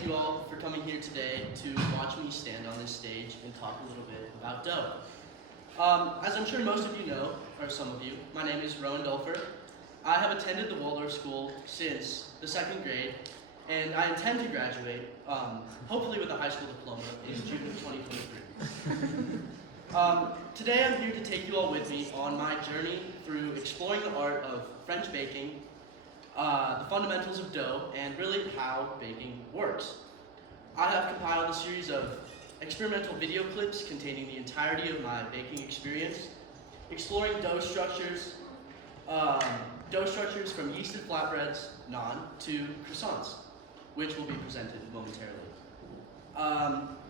thank you all for coming here today to watch me stand on this stage and talk a little bit about dough. As I'm sure most of you know, or some of you, my name is Rowan Dulfer. I have attended the Waldorf School since the 2nd grade, and I intend to graduate, hopefully with a high school diploma in June of 2023. Today I'm here to take you all with me on my journey through exploring the art of French baking, the fundamentals of dough, and really how baking works. I have compiled a series of experimental video clips containing the entirety of my baking experience, exploring dough structures from yeasted flatbreads, naan, to croissants, which will be presented momentarily.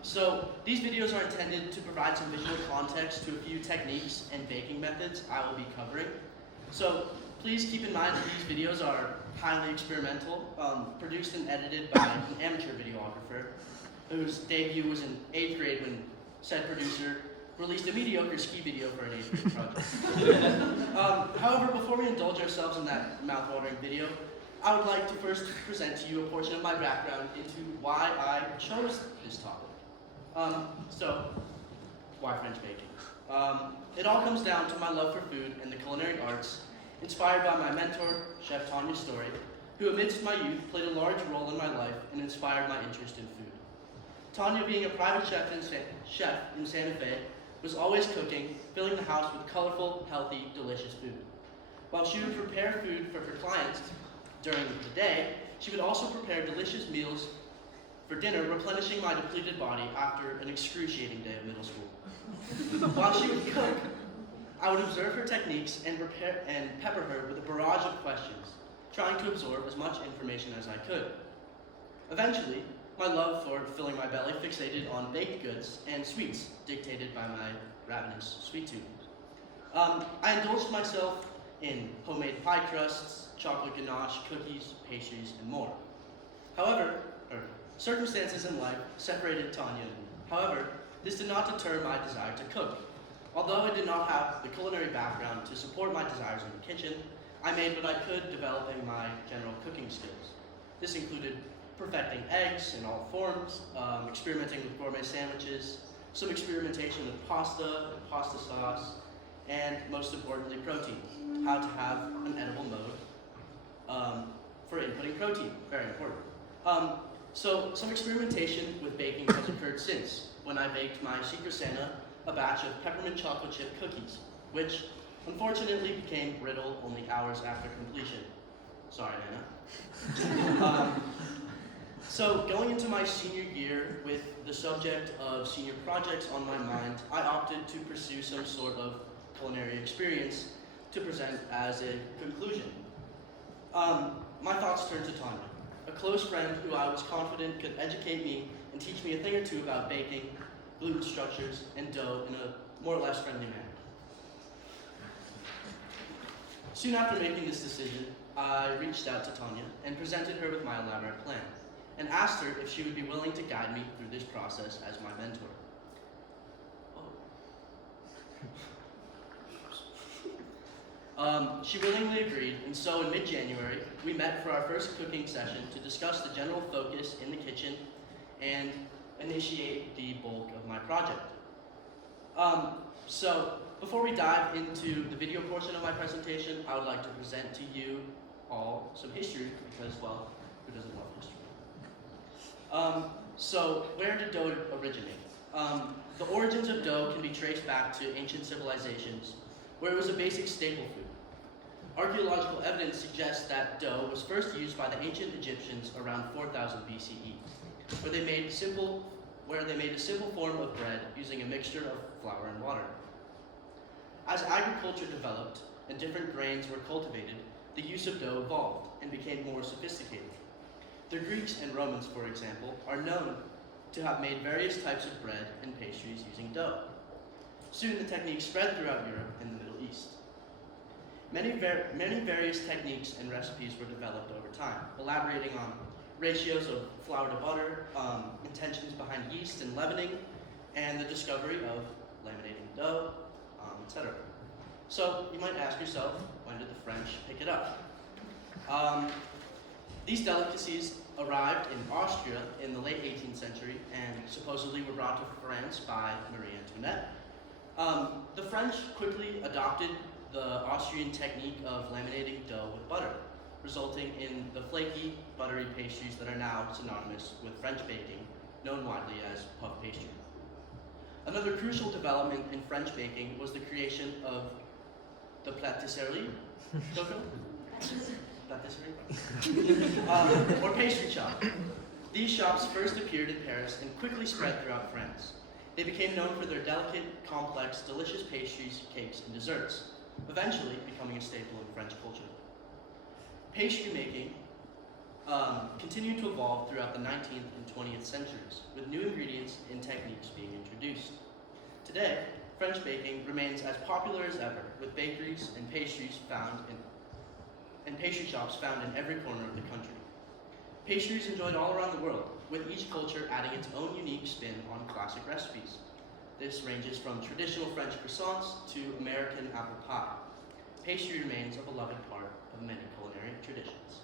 So these videos are intended to provide some visual context to a few techniques and baking methods I will be covering. So please keep in mind that these videos are highly experimental, produced and edited by an amateur videographer whose debut was in 8th grade when said producer released a mediocre ski video for an 8th grade project. However, before we indulge ourselves in that mouth-watering video, I would like to first present to you a portion of my background into why I chose this topic. So, why French baking? It all comes down to my love for food and the culinary arts, inspired by my mentor, Chef Tanya Story, who amidst my youth played a large role in my life and inspired my interest in food. Tanya, being a private chef in Santa Fe, was always cooking, filling the house with colorful, healthy, delicious food. While she would prepare food for her clients during the day, she would also prepare delicious meals for dinner, replenishing my depleted body after an excruciating day of middle school. While she would cook, I would observe her techniques and pepper her with a barrage of questions, trying to absorb as much information as I could. Eventually, my love for filling my belly fixated on baked goods and sweets, dictated by my ravenous sweet tooth. I indulged myself in homemade pie crusts, chocolate ganache, cookies, pastries, and more. However, circumstances in life separated Tanya and me. However, this did not deter my desire to cook. Although I did not have the culinary background to support my desires in the kitchen, I made what I could, developing my general cooking skills. This included perfecting eggs in all forms, experimenting with gourmet sandwiches, some experimentation with pasta and pasta sauce, and most importantly, protein. How to have an edible mode for inputting protein, very important. So some experimentation with baking has occurred since, when I baked my Secret Santa, a batch of peppermint chocolate chip cookies, which unfortunately became brittle only hours after completion. Sorry, Nana. So going into my senior year with the subject of senior projects on my mind, I opted to pursue some sort of culinary experience to present as a conclusion. My thoughts turned to Tanya, a close friend who I was confident could educate me and teach me a thing or two about baking, gluten structures, and dough in a more or less friendly manner. Soon after making this decision, I reached out to Tanya and presented her with my elaborate plan, and asked her if she would be willing to guide me through this process as my mentor. She willingly agreed, and so in mid-January, we met for our first cooking session to discuss the general focus in the kitchen and initiate the bulk of my project. So before we dive into the video portion of my presentation, I would like to present to you all some history, because, well, who doesn't love history? So where did dough originate? The origins of dough can be traced back to ancient civilizations, where it was a basic staple food. Archaeological evidence suggests that dough was first used by the ancient Egyptians around 4000 BCE, where they made a simple form of bread using a mixture of flour and water. As agriculture developed and different grains were cultivated, the use of dough evolved and became more sophisticated. The Greeks and Romans, for example, are known to have made various types of bread and pastries using dough. Soon the technique spread throughout Europe and the Middle East. Many various techniques and recipes were developed over time, elaborating on ratios of flour to butter, intentions behind yeast and leavening, and the discovery of laminating dough, etc. So you might ask yourself, when did the French pick it up? These delicacies arrived in Austria in the late 18th century and supposedly were brought to France by Marie Antoinette. The French quickly adopted the Austrian technique of laminating dough with butter, resulting in the flaky, buttery pastries that are now synonymous with French baking, known widely as puff pastry. Another crucial development in French baking was the creation of the pâtisserie, or pastry shop. These shops first appeared in Paris and quickly spread throughout France. They became known for their delicate, complex, delicious pastries, cakes, and desserts, eventually becoming a staple in French culture. Pastry making continued to evolve throughout the 19th and 20th centuries, with new ingredients and techniques being introduced. Today, French baking remains as popular as ever, with bakeries and pastry shops found in every corner of the country. Pastries enjoyed all around the world, with each culture adding its own unique spin on classic recipes. This ranges from traditional French croissants to American apple pie. Pastry remains a beloved part of many culinary traditions.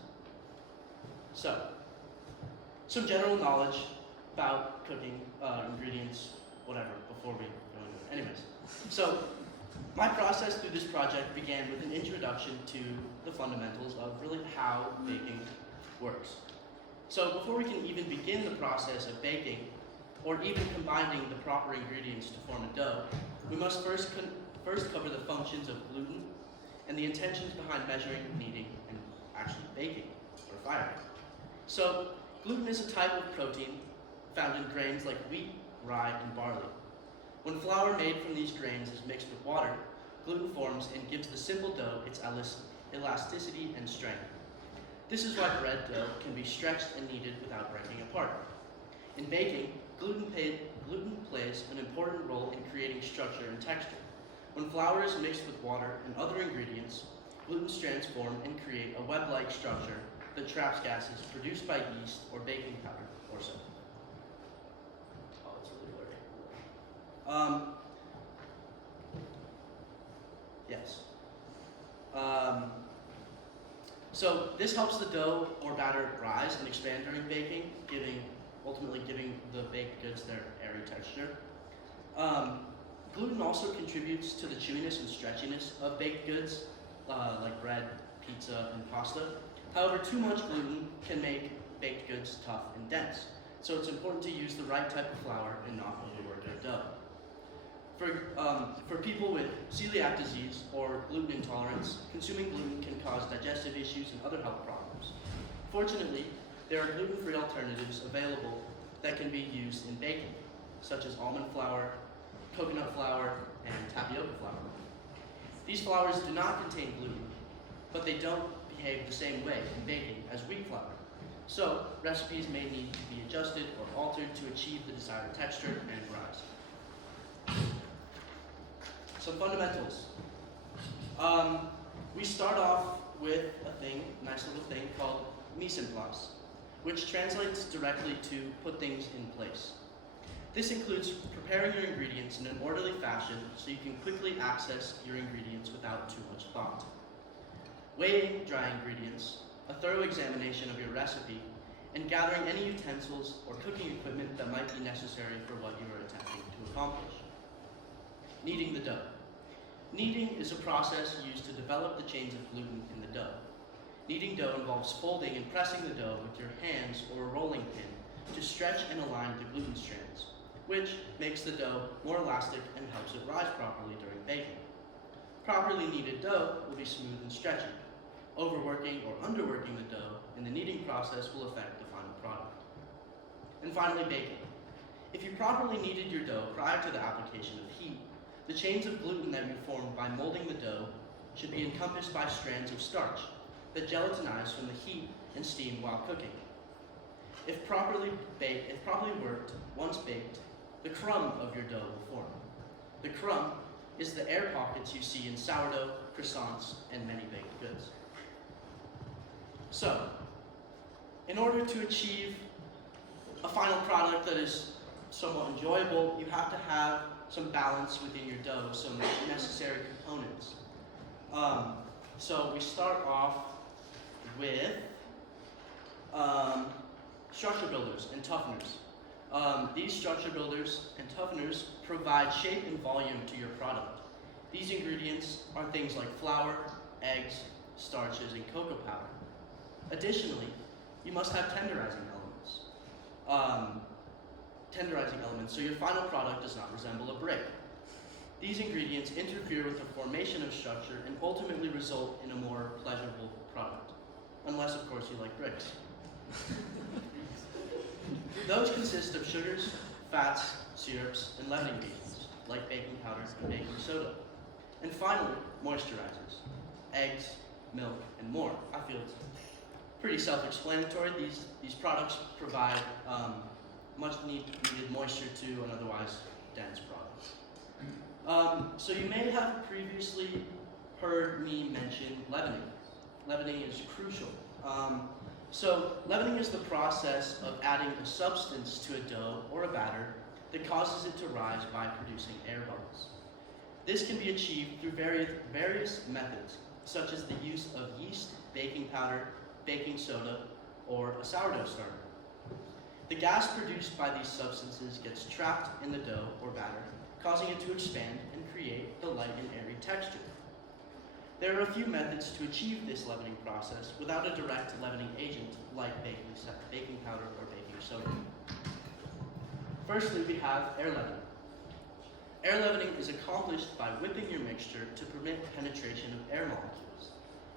So, some general knowledge about cooking, ingredients, whatever, before we go into it. Anyways, so my process through this project began with an introduction to the fundamentals of really how baking works. So before we can even begin the process of baking, or even combining the proper ingredients to form a dough, we must first cover the functions of gluten and the intentions behind measuring, kneading, and actually baking, or firing. So gluten is a type of protein found in grains like wheat, rye, and barley. When flour made from these grains is mixed with water, gluten forms and gives the simple dough its elasticity and strength. This is why bread dough can be stretched and kneaded without breaking apart. In baking, gluten plays an important role in creating structure and texture. When flour is mixed with water and other ingredients, gluten strands form and create a web-like structure that traps gases produced by yeast or baking powder or so. Oh, it's really blurry. Yes. So this helps the dough or batter rise and expand during baking, ultimately giving the baked goods their airy texture. Gluten also contributes to the chewiness and stretchiness of baked goods, like bread, pizza, and pasta. However, too much gluten can make baked goods tough and dense, so it's important to use the right type of flour and not overwork your dough. For people with celiac disease or gluten intolerance, consuming gluten can cause digestive issues and other health problems. Fortunately, there are gluten-free alternatives available that can be used in baking, such as almond flour, coconut flour, and tapioca flour. These flours do not contain gluten, but they don't behave the same way in baking as wheat flour. So, recipes may need to be adjusted or altered to achieve the desired texture and rise. Some fundamentals. We start off with a nice little thing called mise en place, which translates directly to put things in place. This includes preparing your ingredients in an orderly fashion so you can quickly access your ingredients without too much thought. Weighing dry ingredients, a thorough examination of your recipe, and gathering any utensils or cooking equipment that might be necessary for what you are attempting to accomplish. Kneading the dough. Kneading is a process used to develop the chains of gluten in the dough. Kneading dough involves folding and pressing the dough with your hands or a rolling pin to stretch and align the gluten strands, which makes the dough more elastic and helps it rise properly during baking. Properly kneaded dough will be smooth and stretchy. Overworking or underworking the dough in the kneading process will affect the final product. And finally, baking. If you properly kneaded your dough prior to the application of heat, the chains of gluten that you formed by molding the dough should be encompassed by strands of starch that gelatinize from the heat and steam while cooking. If properly worked, once baked, the crumb of your dough will form. The crumb is the air pockets you see in sourdough, croissants, and many baked goods. So, in order to achieve a final product that is somewhat enjoyable, you have to have some balance within your dough, some necessary components. So we start off with Structure builders and tougheners. These structure builders and tougheners provide shape and volume to your product. These ingredients are things like flour, eggs, starches, and cocoa powder. Additionally, you must have tenderizing elements so your final product does not resemble a brick. These ingredients interfere with the formation of structure and ultimately result in a more pleasurable product. Unless, of course, you like bricks. Those consist of sugars, fats, syrups, and leavening agents, like baking powder and baking soda. And finally, moisturizers, eggs, milk, and more. I feel it's pretty self-explanatory. These products provide much needed moisture to an otherwise dense product. So you may have previously heard me mention leavening. Leavening is crucial. So leavening is the process of adding a substance to a dough or a batter that causes it to rise by producing air bubbles. This can be achieved through various methods, such as the use of yeast, baking powder, baking soda, or a sourdough starter. The gas produced by these substances gets trapped in the dough or batter, causing it to expand and create the light and airy texture. There are a few methods to achieve this leavening process without a direct leavening agent like baking powder or baking soda. Firstly, we have air leavening. Air leavening is accomplished by whipping your mixture to permit penetration of air molecules.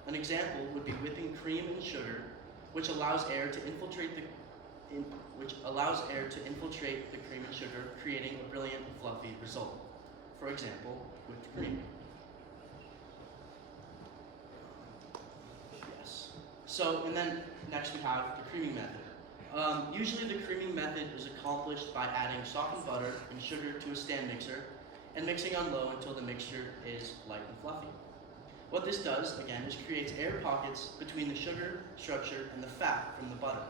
An example would be whipping cream and sugar, which allows air to infiltrate the cream and sugar, creating a brilliant, fluffy result. For example, whipped cream. So, and then next we have the creaming method. Usually the creaming method is accomplished by adding softened butter and sugar to a stand mixer and mixing on low until the mixture is light and fluffy. What this does, again, is creates air pockets between the sugar structure and the fat from the butter.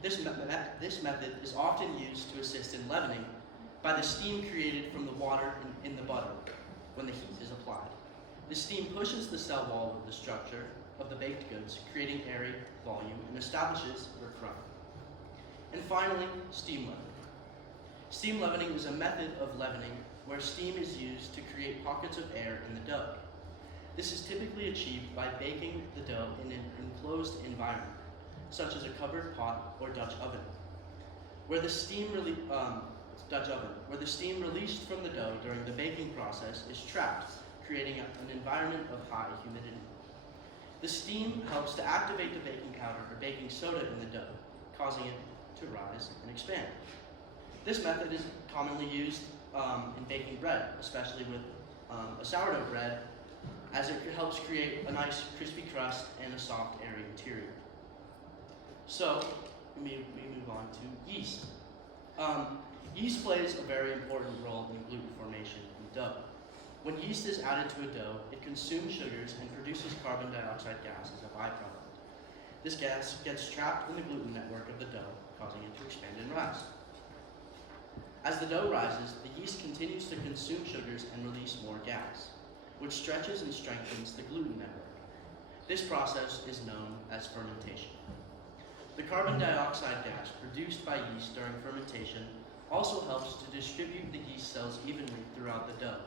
This method is often used to assist in leavening by the steam created from the water in the butter when the heat is applied. The steam pushes the cell wall of the structure of the baked goods, creating airy volume, and establishes their crumb. And finally, steam leavening. Steam leavening is a method of leavening where steam is used to create pockets of air in the dough. This is typically achieved by baking the dough in an enclosed environment, such as a covered pot or Dutch oven, where the steam released from the dough during the baking process is trapped, creating an environment of high humidity. The steam helps to activate the baking powder or baking soda in the dough, causing it to rise and expand. This method is commonly used in baking bread, especially with a sourdough bread, as it helps create a nice crispy crust and a soft, airy interior. So, we move on to yeast. Yeast plays a very important role in gluten formation in dough. When yeast is added to a dough, it consumes sugars and produces carbon dioxide gas as a byproduct. This gas gets trapped in the gluten network of the dough, causing it to expand and rise. As the dough rises, the yeast continues to consume sugars and release more gas, which stretches and strengthens the gluten network. This process is known as fermentation. The carbon dioxide gas produced by yeast during fermentation also helps to distribute the yeast cells evenly throughout the dough,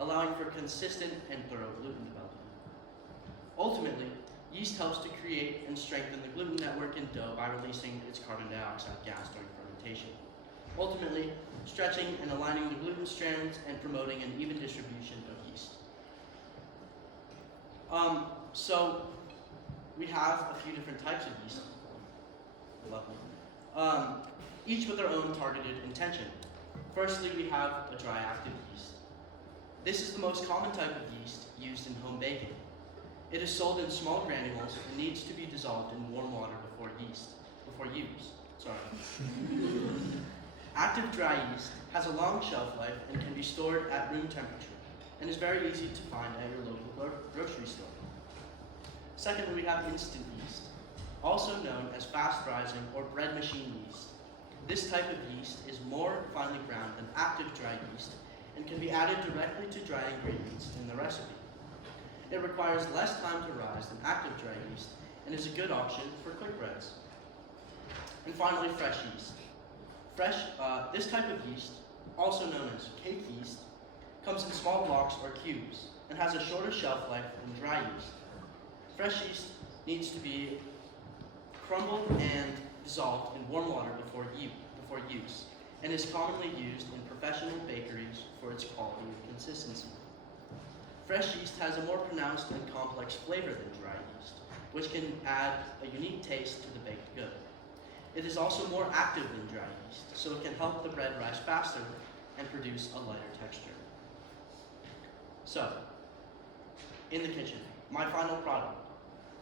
allowing for consistent and thorough gluten development. Ultimately, yeast helps to create and strengthen the gluten network in dough by releasing its carbon dioxide gas during fermentation, ultimately stretching and aligning the gluten strands and promoting an even distribution of yeast. So we have a few different types of yeast, each with their own targeted intention. Firstly, we have a dry active yeast. This is the most common type of yeast used in home baking. It is sold in small granules and needs to be dissolved in warm water before use. Active dry yeast has a long shelf life and can be stored at room temperature and is very easy to find at your local grocery store. Secondly, we have instant yeast, also known as fast rising or bread machine yeast. This type of yeast is more finely ground than active dry yeast and can be added directly to dry ingredients in the recipe. It requires less time to rise than active dry yeast and is a good option for quick breads. And finally, fresh yeast. This type of yeast, also known as cake yeast, comes in small blocks or cubes and has a shorter shelf life than dry yeast. Fresh yeast needs to be crumbled and dissolved in warm water before use, and is commonly used in professional bakeries for its quality and consistency. Fresh yeast has a more pronounced and complex flavor than dry yeast, which can add a unique taste to the baked good. It is also more active than dry yeast, so it can help the bread rise faster and produce a lighter texture. So, in the kitchen, my final product.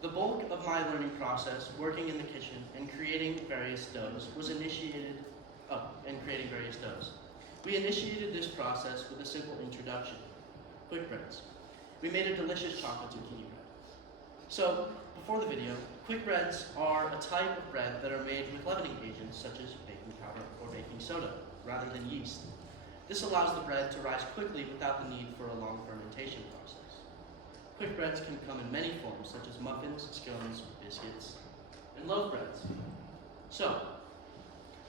The bulk of my learning process, working in the kitchen and creating various doughs, was various doughs. We initiated this process with a simple introduction, quick breads. We made a delicious chocolate zucchini bread. So, before the video, quick breads are a type of bread that are made with leavening agents such as baking powder or baking soda, rather than yeast. This allows the bread to rise quickly without the need for a long fermentation process. Quick breads can come in many forms, such as muffins, scones, biscuits, and loaf breads. So,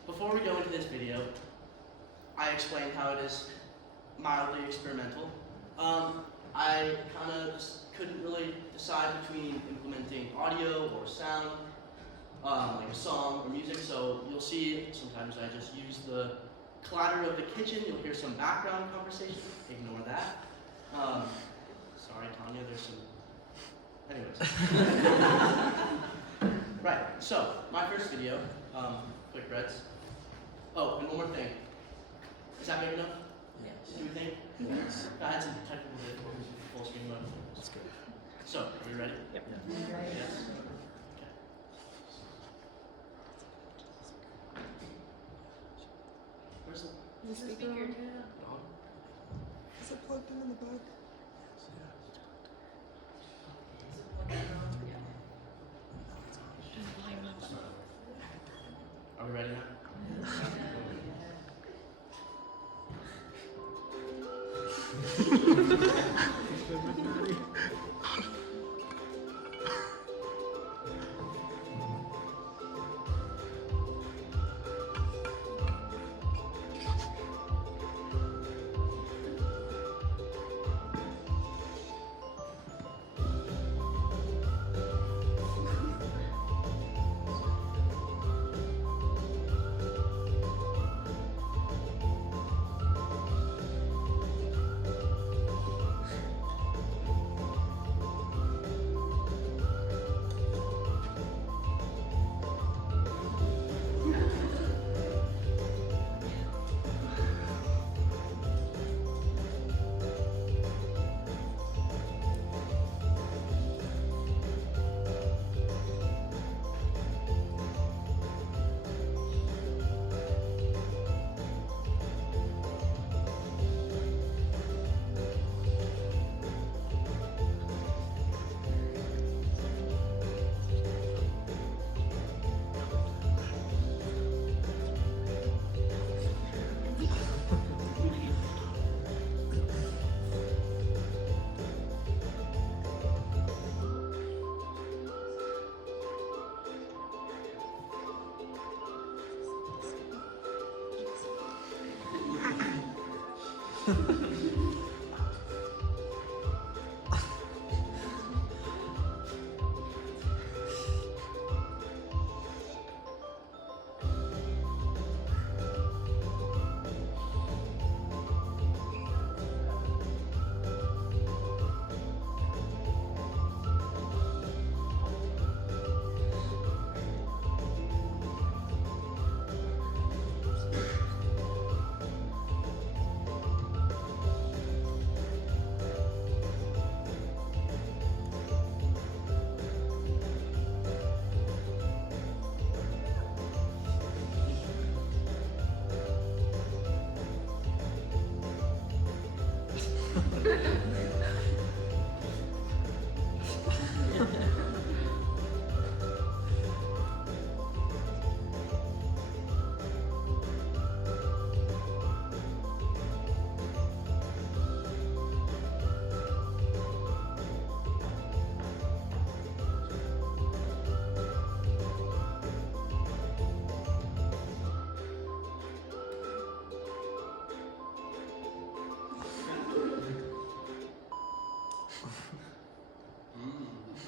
before we go into this video, I explained how it is mildly experimental. I kind of just couldn't really decide between implementing audio or sound, like a song or music, so you'll see sometimes I just use the clatter of the kitchen. You'll hear some background conversation. Ignore that. Sorry, Tanya, there's some... Anyways. Right, so, my first video, quick breads. Oh, and one more thing. Is that big enough? Yes. Do we think? Yes. I had some technical difficulties with the full screen mode. That's good. So, are you ready? Yep. Yes? Okay. Where's the... Is the speaker on? Is it plugged in the back? Are we ready now?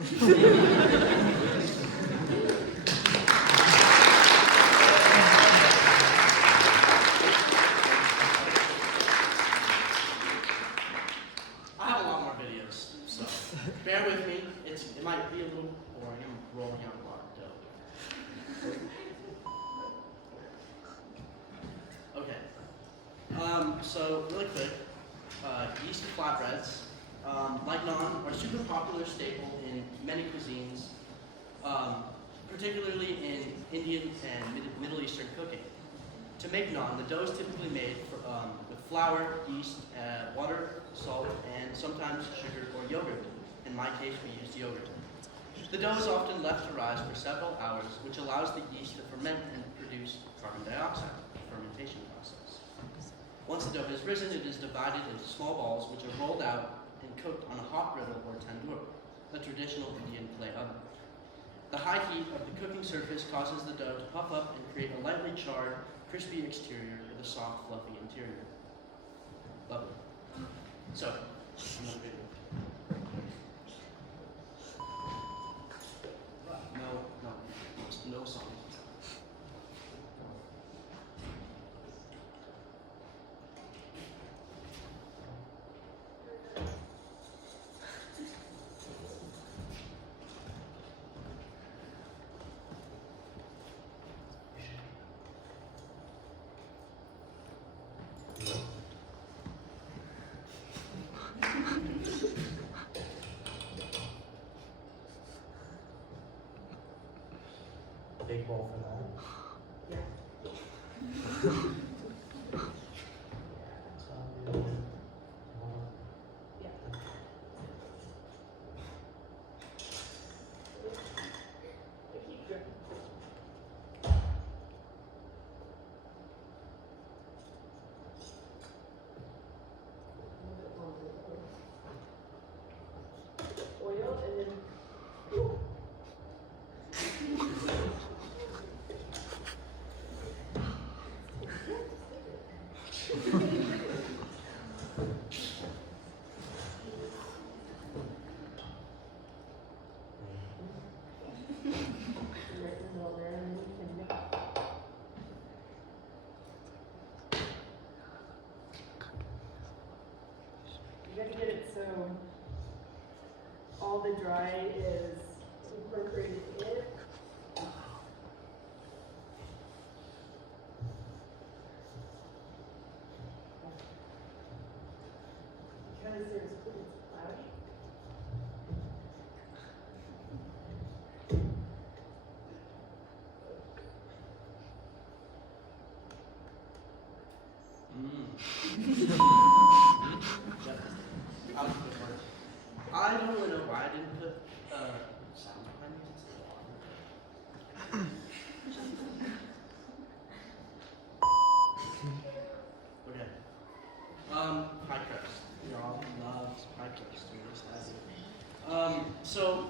I have a lot more videos, so bear with me. It might be a little boring. I'm rolling out a lot of dough. Okay. So really quick, yeast flatbreads, like naan, are super popular staple in many cuisines, particularly in Indian and Middle Eastern cooking. To make naan, the dough is typically made with flour, yeast, water, salt, and sometimes sugar or yogurt. In my case, we used yogurt. The dough is often left to rise for several hours, which allows the yeast to ferment and produce carbon dioxide, the fermentation process. Once the dough has risen, it is divided into small balls, which are rolled out and cooked on a hot griddle or tandoor, a traditional Indian clay oven. The high heat of the cooking surface causes the dough to puff up and create a lightly charred, crispy exterior with a soft, fluffy interior. Lovely. So, another video. No song. Big bowl for that. Oil and then you gotta get it so all the dry is incorporated in it. Because it's cloudy. I don't really know why I didn't put sound behind it. Okay. Pie crust. We all love pie crust. So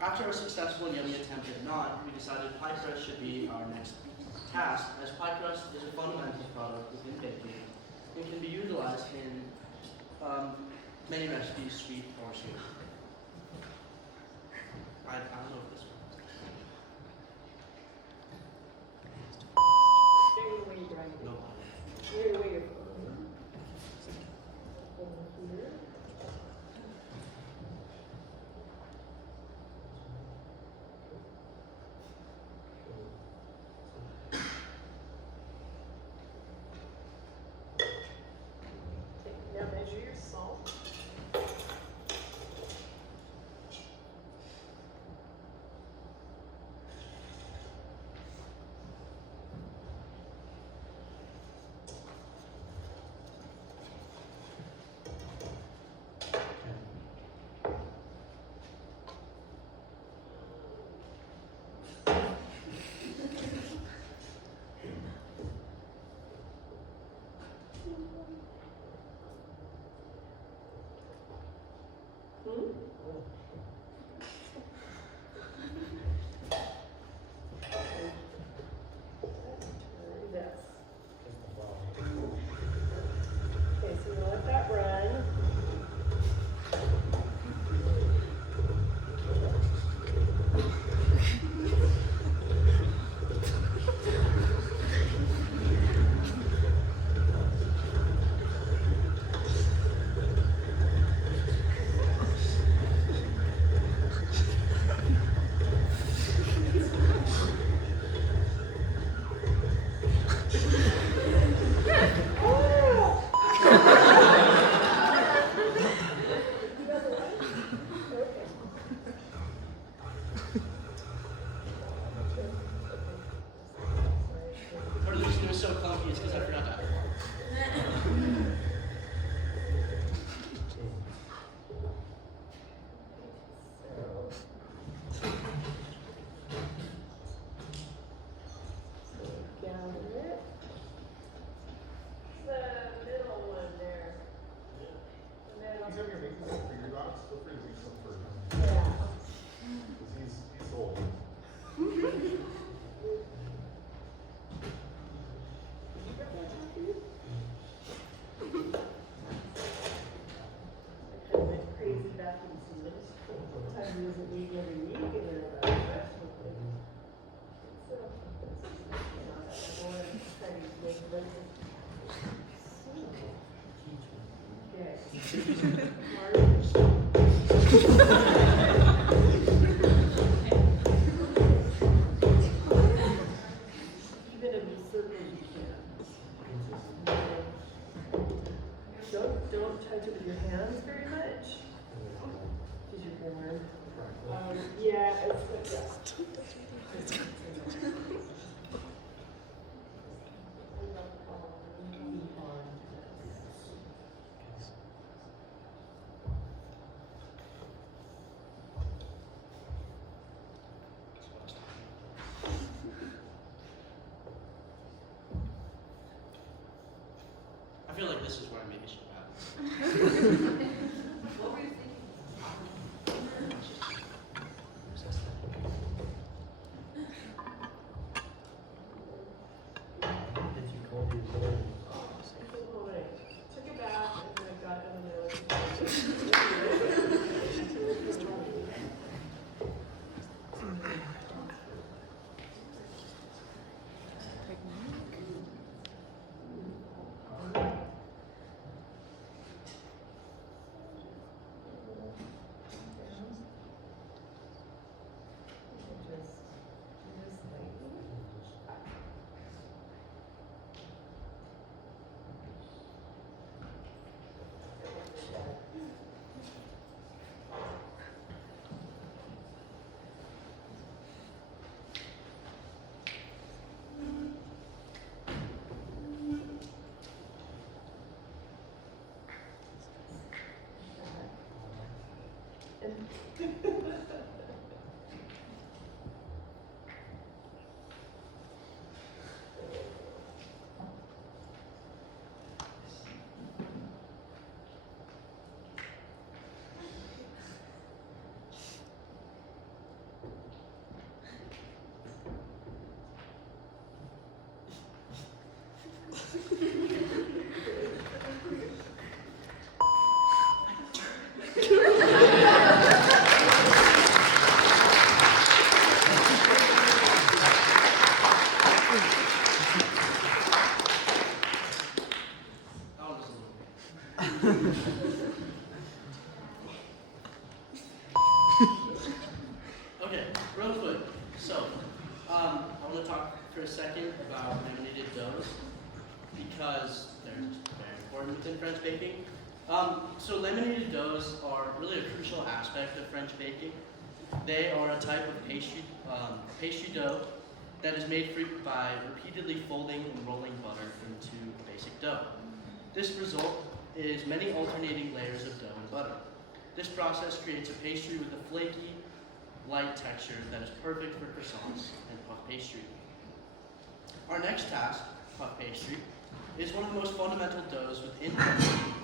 after a successful and yummy attempt at naan, we decided pie crust should be our next task, as pie crust is a fundamental product within baking and can be utilized in many recipes, sweet or sweet. I don't know if this one. No. Now measure your salt. Okay, so we'll let that run. Even if you circle, you can. Don't touch it with your hands very much. Use your forearm. Yeah, it's like, I feel like this is where I maybe should have. What were you thinking? Did you call the authority? well, I took it back and then I got it on the other. That one was a little Okay, real quick. So, I want to talk for a second about laminated doughs because they're just very important within French baking. So laminated doughs are really a crucial aspect of French baking. They are a type of pastry dough that is made by repeatedly folding and rolling butter into a basic dough. This result is many alternating layers of dough and butter. This process creates a pastry with a flaky, light texture that is perfect for croissants and puff pastry. Our next task, puff pastry, is one of the most fundamental doughs within French baking.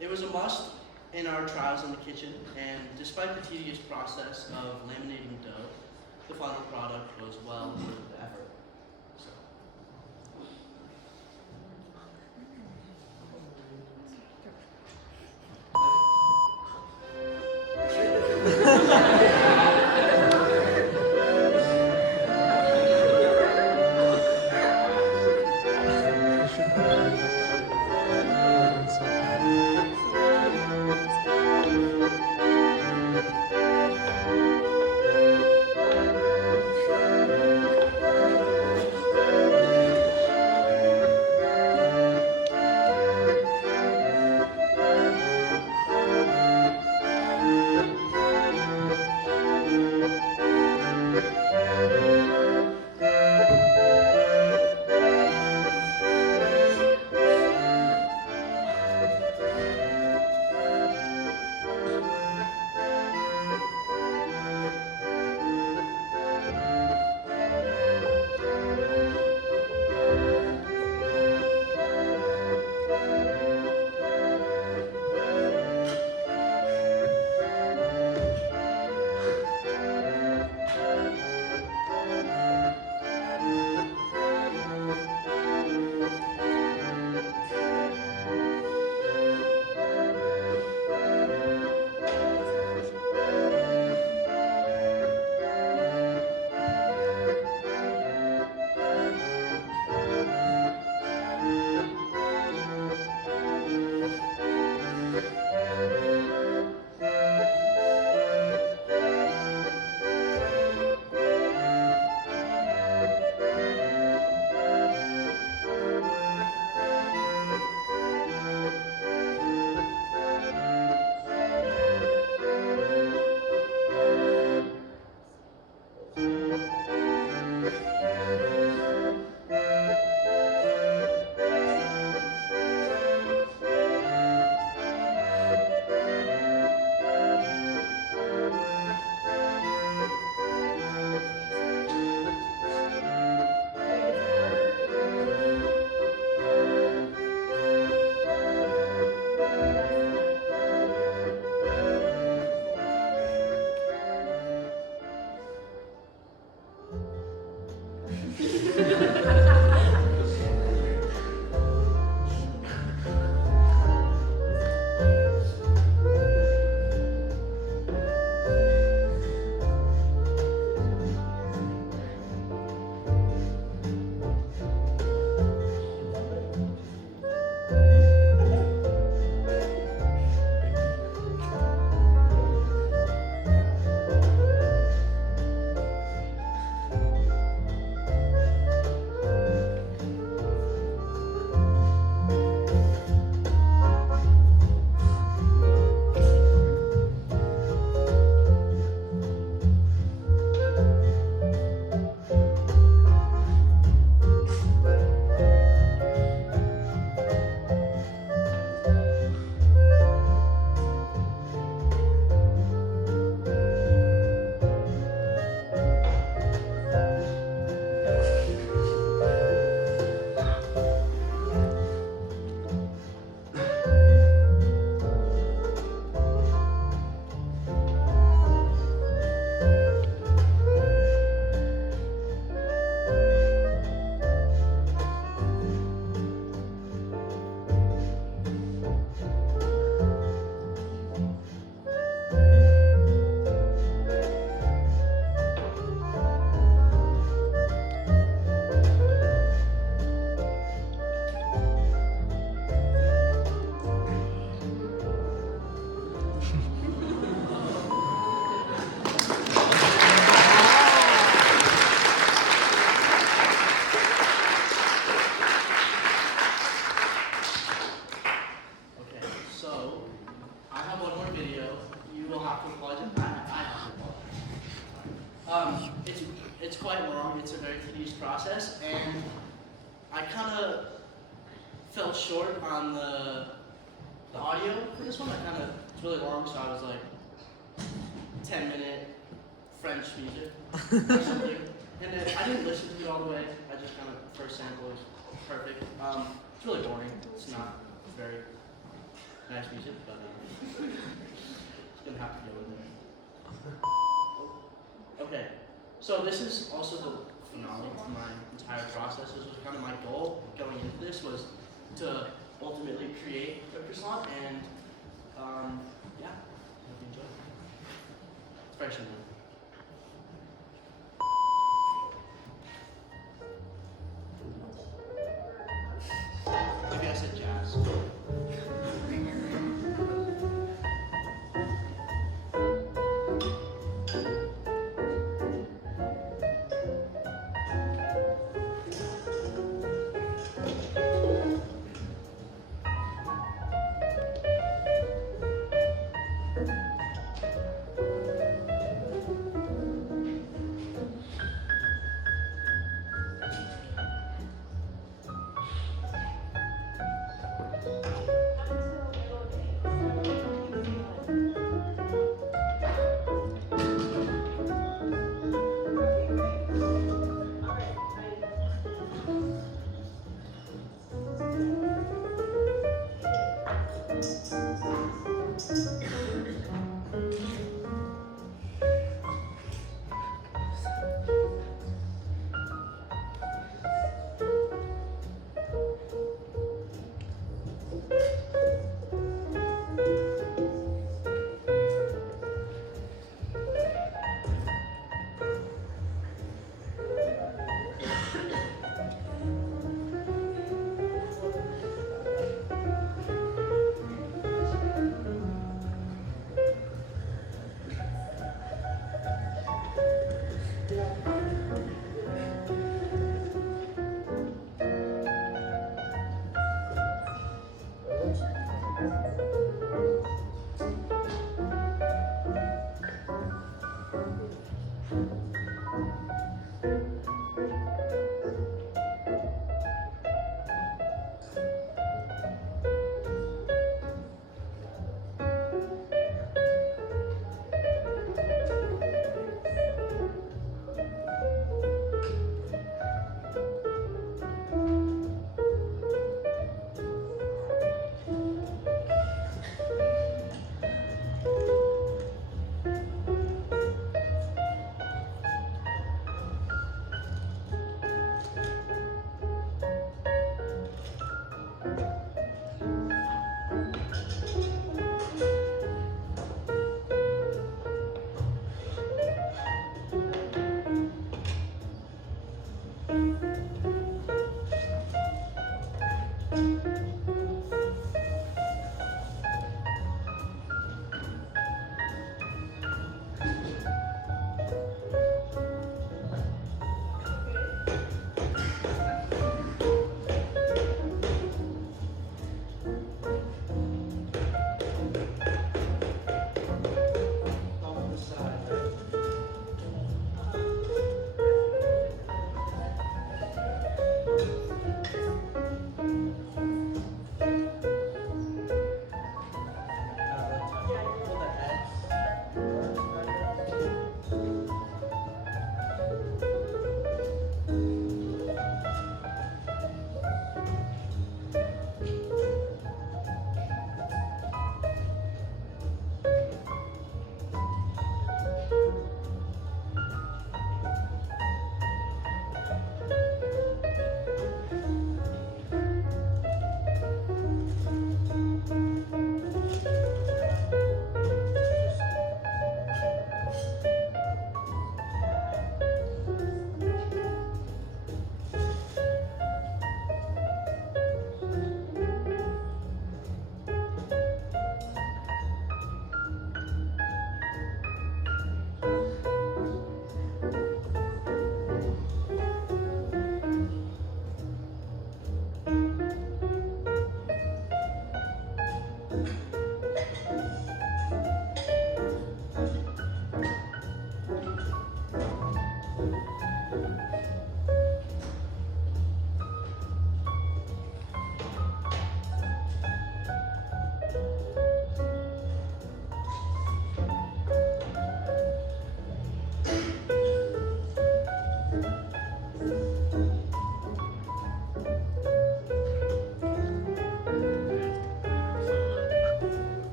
It was a must in our trials in the kitchen, and despite the tedious process of laminating dough, the final product was well worth the effort. So. kind of fell short on the audio for this one. It's really long, so I was like 10-minute French music or something. And then I didn't listen to it all the way. I just kind of, first sample was perfect. It's really boring. It's not very nice music, but it's gonna have to go with it. Okay, so this is also the finale to my entire process. This was kind of my goal going into this, was to ultimately create a croissant, and yeah, hope you enjoy it. It's very simple. Maybe I said jazz.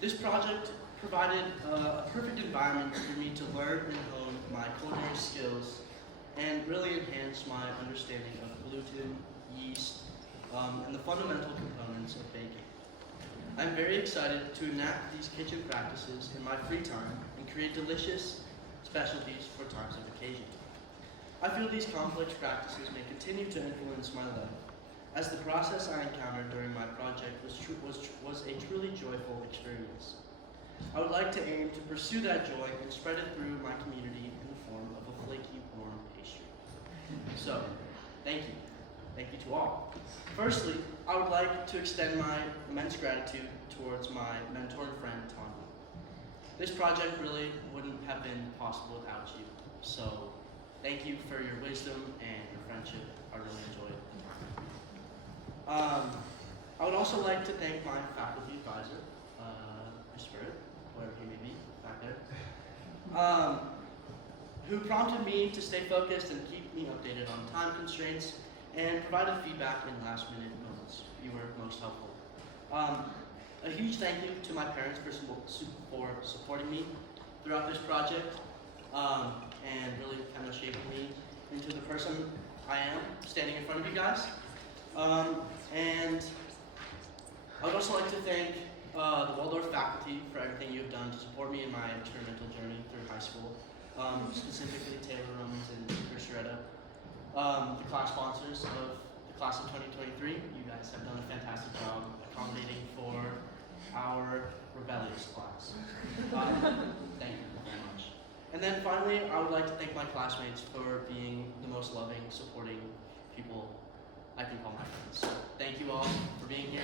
This project provided a perfect environment for me to learn and hone my culinary skills and really enhance my understanding of gluten, yeast, and the fundamental components of baking. I'm very excited to enact these kitchen practices in my free time and create delicious specialties for times of occasion. I feel these complex practices may continue to influence my life, as the process I encountered during my project was a truly joyful experience. I would like to aim to pursue that joy and spread it through my community in the form of a flaky, warm pastry. So, thank you. Thank you to all. Firstly, I would like to extend my immense gratitude towards my mentor and friend, Tanya. This project really wouldn't have been possible without you. So, thank you for your wisdom and your friendship. I really enjoyed it. I would also like to thank my faculty advisor, Mr. Bird, wherever he may be, back there, who prompted me to stay focused and keep me updated on time constraints and provided feedback in last-minute moments. You were most helpful. A huge thank you to my parents for supporting me throughout this project and really kind of shaping me into the person I am standing in front of you guys. And I would also like to thank the Waldorf faculty for everything you have done to support me in my experimental journey through high school, specifically Taylor Romans and Chris Retta. The class sponsors of the class of 2023, you guys have done a fantastic job accommodating for our rebellious class. Thank you very much. And then finally, I would like to thank my classmates for being the most loving, supporting people I can call my friends. So thank you all for being here.